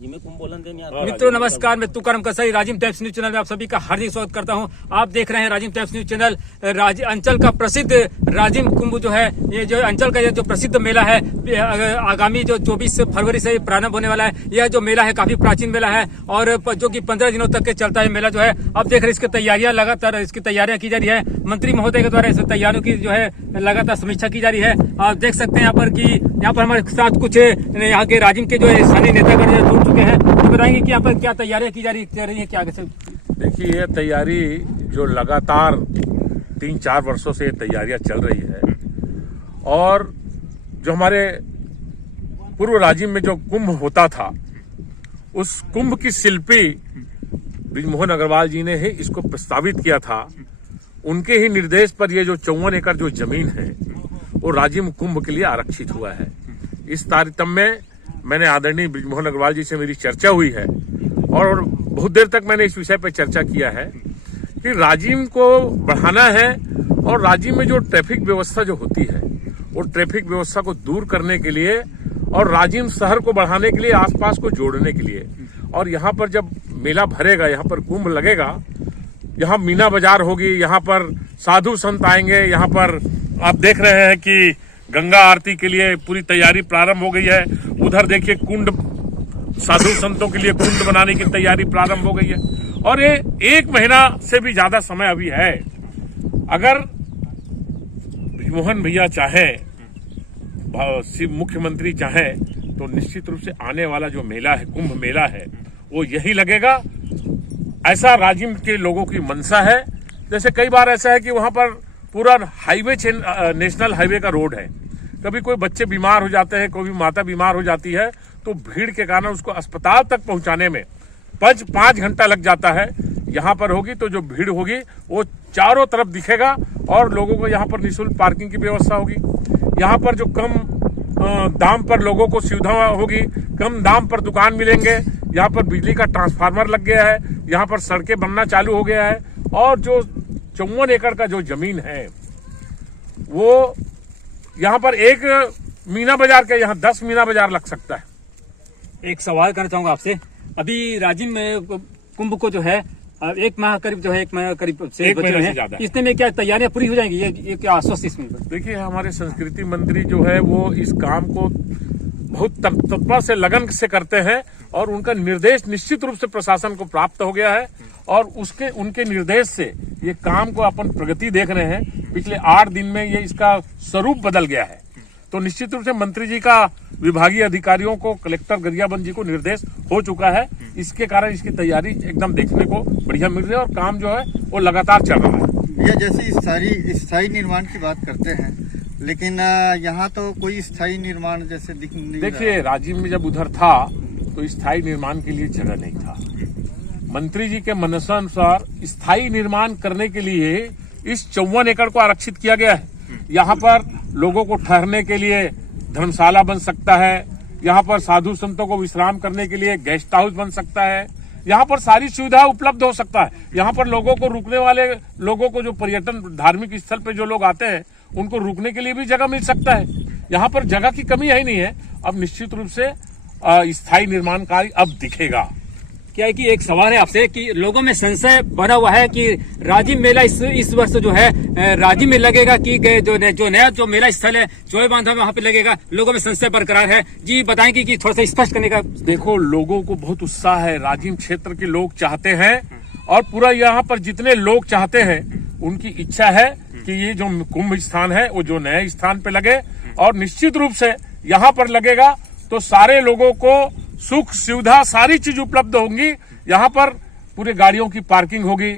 मित्रों नमस्कार, मैं तुकारम कसाई राजीव टाइम्स न्यूज चैनल में आप सभी का हार्दिक स्वागत करता हूं। आप देख रहे हैं राजीव टाइम्स न्यूज चैनल। अंचल का प्रसिद्ध राजिम कुंभ जो है, ये जो अंचल का जो प्रसिद्ध मेला है, आगामी जो 24 फरवरी से प्रारंभ होने वाला है। यह जो मेला है काफी प्राचीन मेला है और जो कि 15 दिनों तक के चलता है मेला जो है। अब देख रहे हैं इसकी तैयारियां लगातार इसकी तैयारियां की जा रही है। मंत्री महोदय के द्वारा इस तैयारियों की जो है लगातार समीक्षा की जा रही है। आप देख सकते हैं यहाँ पर हमारे साथ कुछ यहाँ के राजिम के जो है स्थानीय नेतागण जुड़ चुके हैं, तो बताएंगे कि यहाँ पर क्या तैयारियां की जा रही है क्या आगे से। देखिए, ये तैयारी जो लगातार 3-4 वर्षों से ये तैयारियां चल रही है और जो हमारे पूर्व राजिम में जो कुंभ होता था, उस कुंभ की शिल्पी बृजमोहन अग्रवाल जी ने ही इसको प्रस्तावित किया था। उनके ही निर्देश पर ये जो 54 एकड़ जो जमीन है वो राजिम कुंभ के लिए आरक्षित हुआ है। इस तारतम्य में मैंने आदरणीय बृजमोहन अग्रवाल जी से मेरी चर्चा हुई है और बहुत देर तक मैंने इस विषय पर चर्चा किया है कि राजिम को बढ़ाना है और राजिम में जो ट्रैफिक व्यवस्था जो होती है वो ट्रैफिक व्यवस्था को दूर करने के लिए और राजिम शहर को बढ़ाने के लिए, आसपास को जोड़ने के लिए। और यहाँ पर जब मेला भरेगा, यहाँ पर कुंभ लगेगा, यहाँ मीना बाजार होगी, यहाँ पर साधु संत आएंगे। यहाँ पर आप देख रहे हैं कि गंगा आरती के लिए पूरी तैयारी प्रारंभ हो गई है। उधर देखिए कुंड, साधु संतों के लिए कुंड बनाने की तैयारी प्रारंभ हो गई है और ये 1 महीना से भी ज्यादा समय अभी है। अगर मोहन भैया चाहे, मुख्यमंत्री चाहे, तो निश्चित रूप से आने वाला जो मेला है, कुंभ मेला है, वो यही लगेगा। ऐसा राजिम के लोगों की मंशा है। जैसे कई बार ऐसा है कि वहां पर पूरा हाईवे, नेशनल हाईवे का रोड है, कभी कोई बच्चे बीमार हो जाते हैं, कोई माता बीमार हो जाती है, तो भीड़ के कारण उसको अस्पताल तक पहुंचाने में 5 घंटा लग जाता है। यहाँ पर होगी तो जो भीड़ होगी वो चारों तरफ दिखेगा और लोगों को यहाँ पर निःशुल्क पार्किंग की व्यवस्था होगी। यहाँ पर जो कम दाम पर लोगों को सुविधा होगी, कम दाम पर दुकान मिलेंगे। यहाँ पर बिजली का ट्रांसफार्मर लग गया है, यहाँ पर सड़कें बनना चालू हो गया है और जो 54 एकड़ का जो जमीन है वो यहाँ पर एक मीना बाजार के यहाँ 10 मीना बाजार लग सकता है। एक सवाल करना चाहूंगा आपसे। अभी राजिम में कुंभ को जो है 1 माह करीब जो है, 1 माह करीब से बचे हैं, इतने में क्या तैयारियां पूरी हो जाएंगी? ये क्या आश्वस्त इसमें? देखिए, हमारे संस्कृति मंत्री जो है वो इस काम को बहुत तत्परता से, लगन से करते हैं और उनका निर्देश निश्चित रूप से प्रशासन को प्राप्त हो गया है और उनके निर्देश से ये काम को अपन प्रगति देख रहे हैं। पिछले 8 दिन में ये इसका स्वरूप बदल गया है। तो निश्चित रूप से मंत्री जी का विभागीय अधिकारियों को, कलेक्टर गरियाबंद जी को निर्देश हो चुका है। इसके कारण इसकी तैयारी एकदम देखने को बढ़िया मिल रही है और काम जो है वो लगातार चल रहा है। ये जैसे स्थायी निर्माण की बात करते हैं, लेकिन यहाँ तो कोई स्थायी निर्माण जैसे दिख नहीं रहा। देखिए, राजिम में जब उधर था तो स्थायी निर्माण के लिए जगह नहीं था। मंत्री जी के मनसानुसार स्थायी निर्माण करने के लिए इस 54 एकड़ को आरक्षित किया गया है। यहाँ पर लोगों को ठहरने के लिए धर्मशाला बन सकता है, यहाँ पर साधु संतों को विश्राम करने के लिए गेस्ट हाउस बन सकता है, यहाँ पर सारी सुविधा उपलब्ध हो सकता है। यहाँ पर लोगों को, रुकने वाले लोगों को, जो पर्यटन धार्मिक स्थल पे जो लोग आते हैं उनको रुकने के लिए भी जगह मिल सकता है। यहाँ पर जगह की कमी है ही नहीं है। अब निश्चित रूप से स्थायी निर्माण कार्य अब दिखेगा। क्या है कि एक सवाल है आपसे कि लोगों में संशय बना हुआ है कि राजिम मेला इस वर्ष जो है राजिम में लगेगा कि जो नया जो मेला स्थल है चोए बांधा में वहाँ पे लगेगा। लोगों में संशय बरकरार है जी, बताएंगे कि थोड़ा सा स्पष्ट करने का। देखो, लोगों को बहुत उत्साह है, राजिम क्षेत्र के लोग चाहते हैं और पूरा यहाँ पर जितने लोग चाहते हैं उनकी इच्छा है कि ये जो कुंभ स्थान है वो जो नए स्थान पे लगे और निश्चित रूप से यहाँ पर लगेगा तो सारे लोगों को सुख सुविधा सारी चीज उपलब्ध होंगी। यहाँ पर पूरे गाड़ियों की पार्किंग होगी,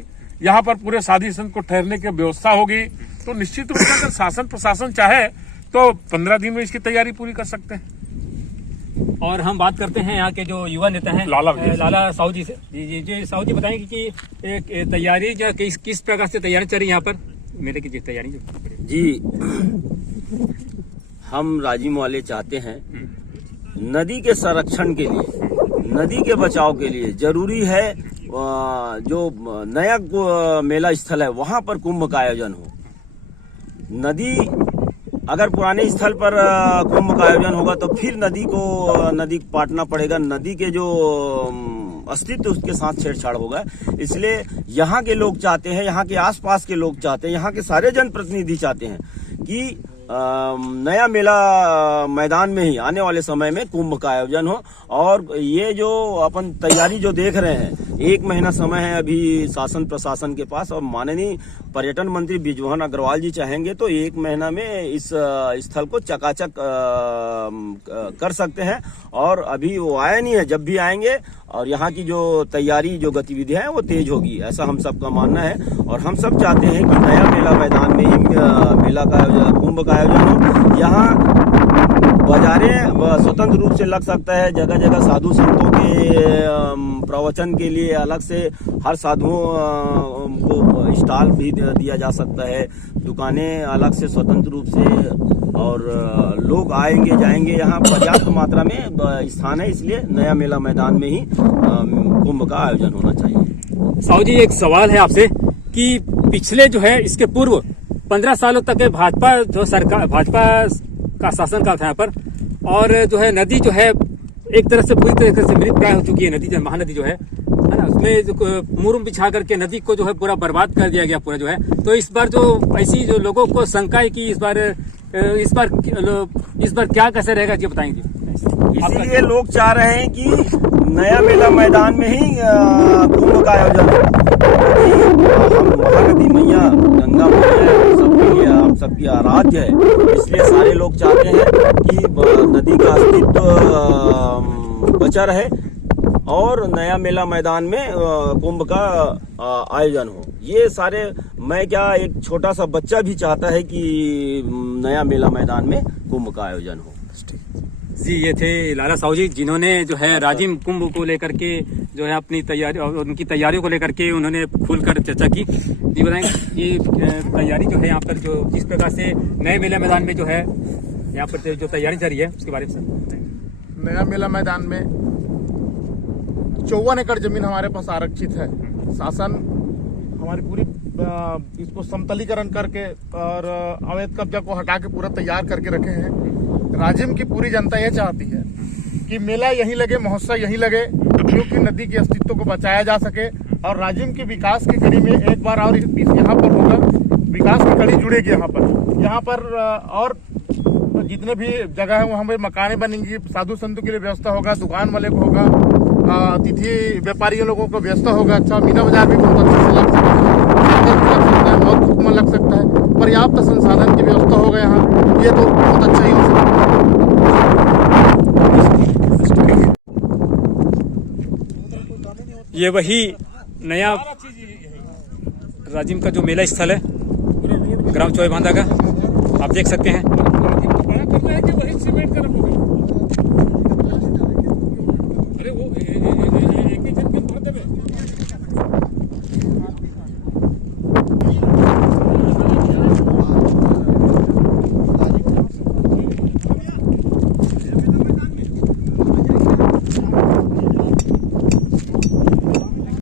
यहाँ पर पूरे साधु संत को ठहरने की व्यवस्था होगी। तो निश्चित रूप से अगर शासन प्रशासन चाहे तो 15 दिन में इसकी तैयारी पूरी कर सकते हैं। और हम बात करते हैं यहाँ के जो युवा नेता हैं लाला साहू जी से। जी साहू जी, बताएंगे कि तैयारी जो किस प्रकार से तैयारी चल रही है यहाँ पर मेले की तैयारी? जी, हम राजिम वाले चाहते हैं नदी के संरक्षण के लिए, नदी के बचाव के लिए जरूरी है जो नया मेला स्थल है वहां पर कुंभ का आयोजन हो। नदी अगर पुराने स्थल पर कुंभ का आयोजन होगा तो फिर नदी काटना पड़ेगा, नदी के जो अस्तित्व उसके साथ छेड़छाड़ होगा। इसलिए यहाँ के लोग चाहते हैं, यहाँ के आसपास के लोग चाहते हैं, यहाँ के सारे जनप्रतिनिधि चाहते हैं कि नया मेला मैदान में ही आने वाले समय में कुंभ का आयोजन हो। और ये जो अपन तैयारी जो देख रहे हैं, 1 महीना समय है अभी शासन प्रशासन के पास, और माननीय पर्यटन मंत्री बृजमोहन अग्रवाल जी चाहेंगे तो 1 महीना में इस स्थल को चकाचक कर सकते हैं। और अभी वो आया नहीं है, जब भी आएंगे और यहाँ की जो तैयारी जो गतिविधियां हैं वो तेज होगी, ऐसा हम सबका मानना है। और हम सब चाहते हैं कि नया मेला मैदान में ही मेला का कुंभ का आयोजन हो। यहाँ बाजारें स्वतंत्र रूप से लग सकता है, जगह जगह साधु संतों के प्रवचन के लिए अलग से हर साधुओं को स्टॉल भी दिया जा सकता है, दुकानें अलग से स्वतंत्र रूप से, और लोग आएंगे जाएंगे। यहाँ पर्याप्त मात्रा में स्थान है, इसलिए नया मेला मैदान में ही कुंभ का आयोजन होना चाहिए। साहू जी, एक सवाल है आपसे कि पिछले जो है इसके पूर्व 15 सालों तक भाजपा का शासन काल था यहाँ पर, और जो है नदी जो है एक तरह से पूरी तरीके से मृत प्राय हो चुकी है। नदी जो महानदी जो है ना, उसमें मुरुम बिछा करके नदी को जो है पूरा बर्बाद कर दिया गया पूरा जो है। तो इस बार जो ऐसी जो लोगों को शंका है कि इस बार क्या कैसे रहेगा, जी बताएंगे। इसीलिए लोग चाह रहे हैं कि नया मेला मैदान में ही कुंभ का आयोजन हो। हम महानदी मैया गंगा मैया हम सबकी आराध्य है, इसलिए सारे लोग चाहते हैं कि नदी का अस्तित्व बचा रहे और नया मेला मैदान में कुंभ का आयोजन हो। ये सारे, मैं क्या, एक छोटा सा बच्चा भी चाहता है कि नया मेला मैदान में कुंभ का आयोजन हो। जी, ये थे लाला साहू जी, जिन्होंने जो है राजिम कुंभ को लेकर के जो है अपनी तैयारी और उनकी तैयारियों को लेकर के उन्होंने खुलकर चर्चा की। जी बताएंगे, ये तैयारी जो है यहाँ पर जो जिस प्रकार से नए मेला मैदान में जो है यहाँ पर जो तैयारी जारी है उसके बारे में। नया मेला मैदान में 54 एकड़ जमीन हमारे पास आरक्षित है। शासन हमारी पूरी इसको समतलीकरण करके और अवैध कब्जा को हटा के पूरा तैयार करके रखे हैं। राजिम की पूरी जनता ये चाहती है कि मेला यहीं लगे, महोत्सव यहीं लगे, क्योंकि नदी के अस्तित्व को बचाया जा सके। और राजिम के विकास की कड़ी में एक बार और यहाँ पर होगा, विकास की कड़ी जुड़ेगी। यहाँ पर और जितने भी जगह है वहाँ पे मकानें बनेंगी, साधु संतों के लिए व्यवस्था होगा, दुकान वाले को होगा, अतिथि व्यापारियों लोगों को व्यवस्था होगा। अच्छा, मीना बाजार भी बहुत अच्छे से लग सकता है, बहुत खूब लग सकता है, पर्याप्त संसाधन की व्यवस्था होगा यहाँ, ये तो बहुत अच्छा ही हो सकता है। ये वही नया राजिम का जो मेला स्थल है ग्राम चौई बांधा का, आप देख सकते हैं। अरे वो